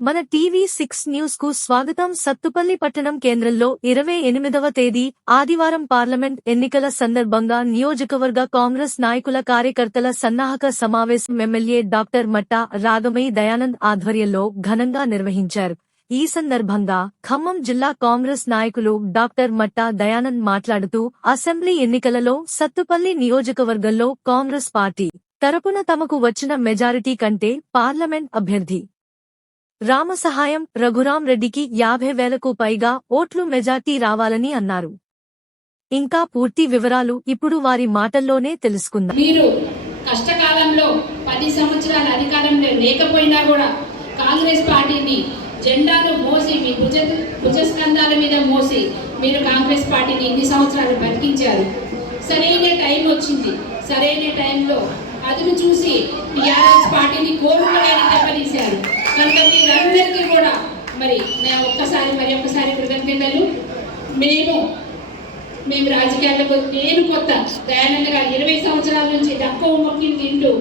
మన TV six న్యూస్కు స్వాగతం సత్తుపల్లి పట్టణం కేంద్రంలో ఇరవై ఎనిమిదవ తేదీ ఆదివారం పార్లమెంట్ ఎన్నికల సందర్భంగా నియోజకవర్గ కాంగ్రెస్ నాయకుల కార్యకర్తల సన్నాహక సమావేశం ఎమ్మెల్యే డాక్టర్ మట్టా రాగమయ్య దయానంద్ ఆధ్వర్యంలో ఘనంగా నిర్వహించారు. ఈ సందర్భంగా ఖమ్మం జిల్లా కాంగ్రెస్ నాయకులు డాక్టర్ మట్టా దయానంద్ మాట్లాడుతూ అసెంబ్లీ ఎన్నికలలో సత్తుపల్లి నియోజకవర్గంలో కాంగ్రెస్ పార్టీ తరపున తమకు వచ్చిన మెజారిటీ కంటే పార్లమెంట్ అభ్యర్థి రామసహాయం రఘురాం రెడ్డికి యాభై వేలకు పైగా ఓట్లు మెజార్టీ రావాలని అన్నారు. ఇంకా పూర్తి వివరాలు ఇప్పుడు వారి మాటల్లోనే తెలుసుకుందాం. మీరు కష్టకాలంలో పది సంవత్సరాల అధికారంలో లేకపోయినా కూడా కాంగ్రెస్ పార్టీని జెండాను మోసి మీ భుజ భుజస్కంధాల మీద మోసి మీరు కాంగ్రెస్ పార్టీని ఇన్ని సంవత్సరాలు బతికించారు. సరైన టైం వచ్చింది. సరైన టైంలో అదును చూసి టీఆర్ఎస్ పార్టీని కోరుకోలేని దెబ్బతీశారు. కనుక మీరందరికీ కూడా మరి నేను ఒక్కసారి మరి ఒక్కసారి కృతజ్ఞతలు. మేము మేము రాజకీయాలకు నేను కొత్త దయానంద గారు ఇరవై సంవత్సరాల నుంచి తక్కువ మొక్కిని తింటూ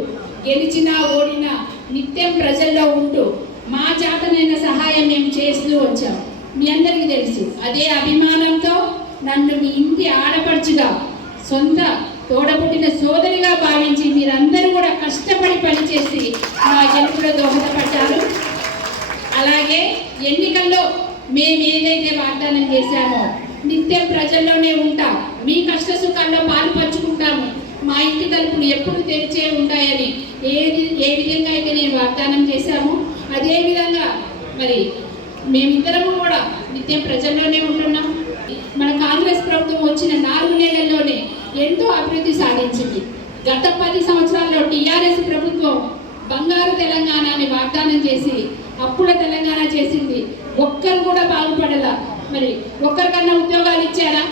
గెలిచినా ఓడినా నిత్యం ప్రజల్లో ఉంటూ మా చేతనైన సహాయం మేము చేస్తూ వచ్చాం. మీ అందరికీ తెలుసు అదే అభిమానంతో నన్ను మీ ఇంటి ఆడపడుచుగా సొంత తోడపుట్టిన సోదరిగా భావించి మీరందరూ కూడా కష్టపడి పనిచేసి నా గెలుపులో దోహదపడ్డారు. అలాగే ఎన్నికల్లో మేము ఏదైతే వాగ్దానం చేశామో నిత్యం ప్రజల్లోనే ఉంటాం. మీ కష్ట సుఖాల్లో పాలు పంచుకుంటాము. మా ఇంటి తలుపులు ఎప్పుడు తెరిచే ఉంటాయని ఏది ఏ విధంగా అయితే నేను వాగ్దానం చేశాము అదే విధంగా మరి మేమిద్దరము కూడా నిత్యం ప్రజల్లోనే ఉంటున్నాం. మన కాంగ్రెస్ ప్రభుత్వం వచ్చిన నాలుగు నెలల్లోనే ఎంతో అభివృద్ధి సాధించింది. గత పది సంవత్సరాల్లో టీఆర్ఎస్ ప్రభుత్వం బంగారు తెలంగాణ అని వాగ్దానం చేసి అప్పుల తెలంగాణ చేసింది. ఒక్కరు కూడా బాగుపడలా. మరి ఒక్కరికన్నా ఉద్యోగాలు ఇచ్చారా?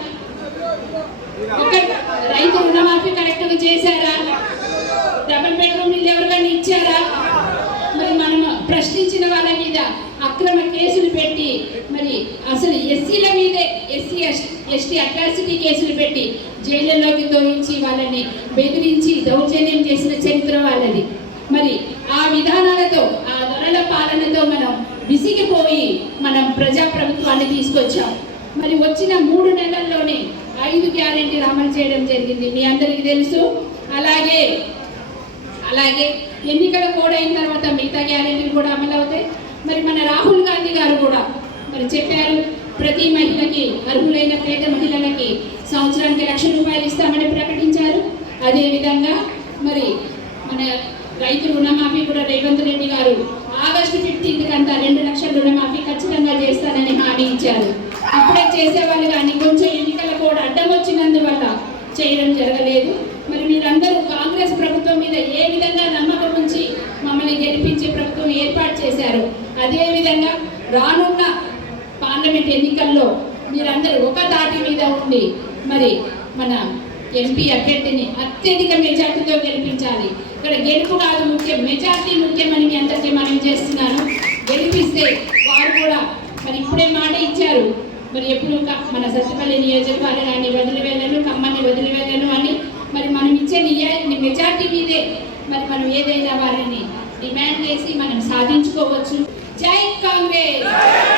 రైతు రుణమాఫీ కరెక్ట్గా చేశారా? డబుల్ బెడ్రూమ్ ఇల్లు ఎవరికైనా ఇచ్చారా? మరి మనం ప్రశ్నించిన వాళ్ళ మీద అక్రమ కేసులు పెట్టి మరి అసలు ఎస్సీల మీదే ఎస్సీ ఎస్టీ అట్రాసిటీ కేసులు పెట్టి జైళ్ళలోకి తోయించి వాళ్ళని బెదిరించి దౌర్జన్యం చేసిన చరిత్ర వాళ్ళది. మరి ఆ విధానాలతో ఆ ధరల ప్రజాప్రభుత్వాన్ని ప్రజా ప్రభుత్వాన్ని తీసుకొచ్చాం. మరి వచ్చిన మూడు నెలల్లోనే ఐదు గ్యారెంటీలు అమలు చేయడం జరిగింది. మీ అందరికీ తెలుసు. అలాగే అలాగే ఎన్నికల కూడా అయిన తర్వాత మిగతా గ్యారెంటీలు కూడా అమలు అవుతాయి. మరి మన రాహుల్ గాంధీ గారు కూడా మరి చెప్పారు ప్రతి మహిళకి అర్హులైన పేద మహిళలకి సంవత్సరానికి లక్ష రూపాయలు ఇస్తామని ప్రకటించారు. అదేవిధంగా మరి మన రైతు రుణమాఫీ కూడా రేవంత్ రెడ్డి గారు చేయడం జరగలేదు. మరి మీరందరూ కాంగ్రెస్ ప్రభుత్వం మీద ఏ విధంగా నమ్మకం ఉంచి మమ్మల్ని గెలిపించే ప్రభుత్వం ఏర్పాటు చేశారు? అదే విధంగా రానున్న పార్లమెంట్ ఎన్నికల్లో మీరందరూ ఒక తాటి మీద ఉండి మరి మన ఎంపీ అభ్యర్థిని అత్యధిక మెజార్టీతో గెలిపించాలి. ఇక్కడ గెలుపు కాదు ముఖ్యం మెజార్టీ ముఖ్యమని మీ అందరికీ మనం చేస్తున్నాను. గెలిపిస్తే వారు కూడా మరి ఇప్పుడే మాట ఇచ్చారు. మరి ఎప్పుడు మన సత్యపల్లి నియోజకవర్గాన్ని వదిలి వెళ్ళను కమ్మని వదిలి వెళ్ళను మెజార్టీ మీదే మరి మనం ఏదైనా వారిని డిమాండ్ చేసి మనం సాధించుకోవచ్చు. జై కాంగ్రెస్!